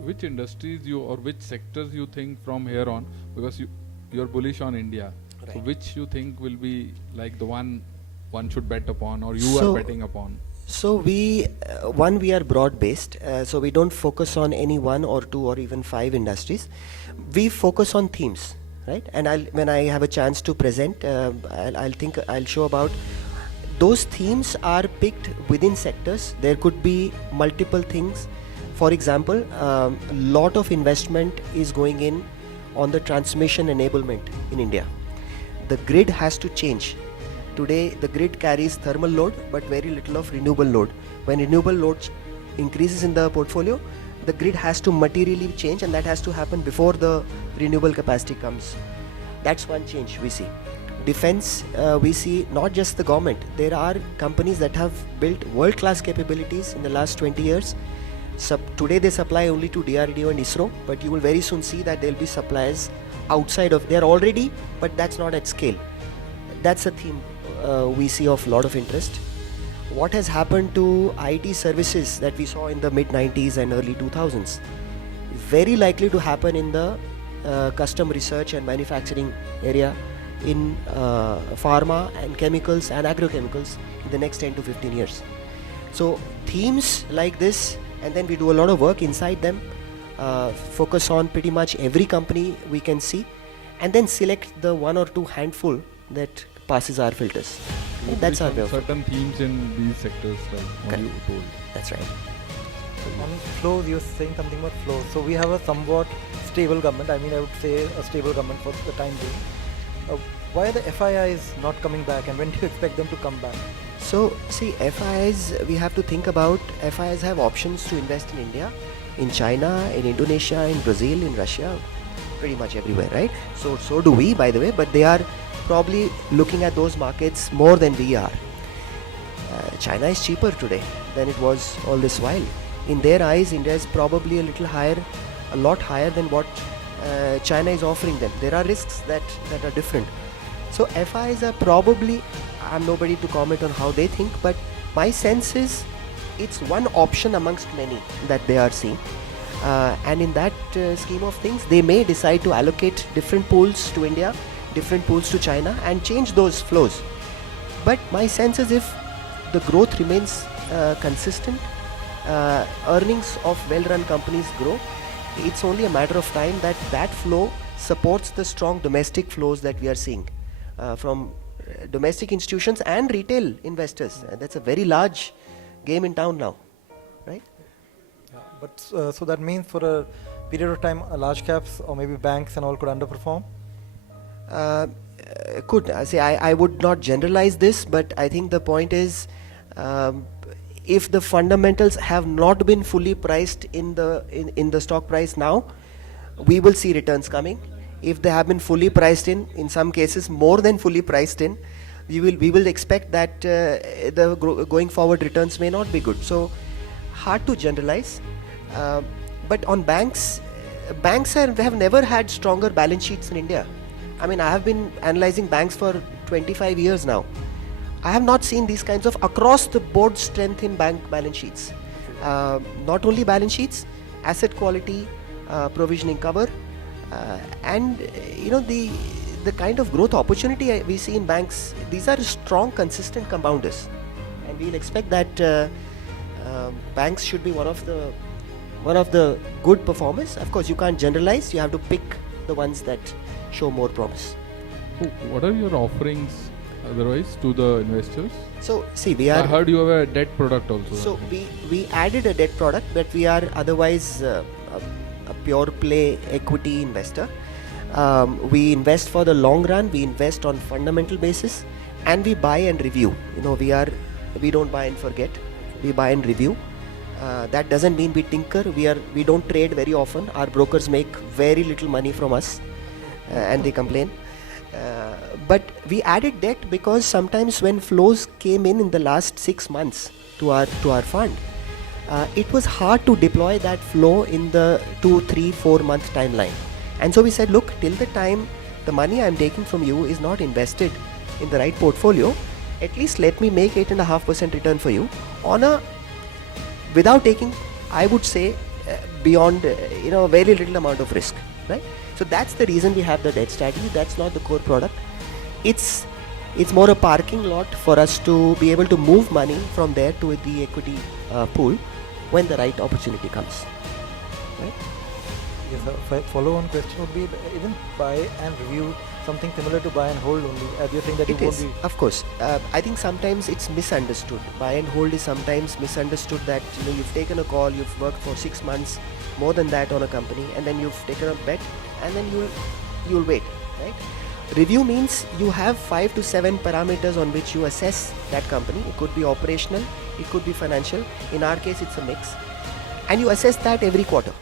Which industries you or which sectors you think from here on, because you're bullish on India, Right. so which you think will be like the one should bet upon or you are betting upon? So we are broad based, so we don't focus on any one or two or even five industries. We focus on themes, right? And when I have a chance to present, I'll show about those themes are picked within sectors. There could be multiple things. For example, a lot of investment is going in on the transmission enablement in India. The grid has to change. Today, the grid carries thermal load but very little of renewable load. When renewable load increases in the portfolio, the grid has to materially change, and that has to happen before the renewable capacity comes. That's one change we see. Defense, we see not just the government. There are companies that have built world-class capabilities in the last 20 years. Today they supply only to DRDO and ISRO, but you will very soon see that there will be suppliers outside of, they are already, but that's not at scale. That's a theme we see of a lot of interest. What has happened to IT services that we saw in the mid-90s and early 2000s? Very likely to happen in the custom research and manufacturing area, in pharma and chemicals and agrochemicals in the next 10 to 15 years. So themes like this, and then we do a lot of work inside them, focus on pretty much every company we can see, and then select the one or two handful that passes our filters. Would That's be our some way of certain themes in these sectors, like what you told. That's right. On flows, you're saying something about flows. So we have a somewhat stable government. I mean, I would say a stable government for the time being. Why are the FIIs not coming back, and when do you expect them to come back? So see, FIIs, we have to think about, FIIs have options to invest in India, in China, in Indonesia, in Brazil, in Russia, pretty much everywhere, right? So do we, by the way, but they are probably looking at those markets more than we are. China is cheaper today than it was all this while. In their eyes, India is probably a lot higher than what China is offering them. There are risks that are different. So FIs are probably, I'm nobody to comment on how they think, but my sense is it's one option amongst many that they are seeing. And in that scheme of things, they may decide to allocate different pools to India, different pools to China, and change those flows. But my sense is if the growth remains consistent, earnings of well-run companies grow, it's only a matter of time that flow supports the strong domestic flows that we are seeing from domestic institutions and retail investors. That's a very large game in town now, right? Yeah, but so that means for a period of time, large caps or maybe banks and all could underperform? I would not generalize this, but I think the point is, if the fundamentals have not been fully priced in the stock price now, we will see returns coming. If they have been fully priced in some cases more than fully priced in, we will expect that the going forward returns may not be good. So hard to generalize. But on banks have never had stronger balance sheets in India. I mean, I have been analyzing banks for 25 years now. I have not seen these kinds of across the board strength in bank balance sheets. Not only balance sheets, asset quality, provisioning cover, and the kind of growth opportunity we see in banks. These are strong, consistent compounders, and we'll expect that banks should be one of the good performers. Of course, you can't generalize. You have to pick the ones that show more promise. So what are your offerings otherwise to the investors? So see, I heard you have a debt product also. So we added a debt product, but we are otherwise a pure play equity investor. We invest for the long run. We invest on fundamental basis, and we buy and review. We don't buy and forget. We buy and review. That doesn't mean we tinker. We don't trade very often. Our brokers make very little money from us, and they complain. But we added debt because sometimes when flows came in the last 6 months to our fund, it was hard to deploy that flow in the 2, 3, 4 month timeline. And so we said, look, till the time the money I'm taking from you is not invested in the right portfolio, at least let me make 8.5% return for you without taking, I would say, beyond very little amount of risk, right? So that's the reason we have the debt strategy. That's not the core product. It's more a parking lot for us to be able to move money from there to the equity pool when the right opportunity comes, right? Yes, a follow-on question would be, even buy and review something similar to buy and hold only, as you're saying that It you won't is, be. of course. I think sometimes it's misunderstood. Buy and hold is sometimes misunderstood that you've taken a call, you've worked for 6 months, more than that on a company, and then you've taken a bet, and then you'll wait, right? Review means you have 5 to 7 parameters on which you assess that company. It could be operational, it could be financial. In our case, it's a mix, and you assess that every quarter.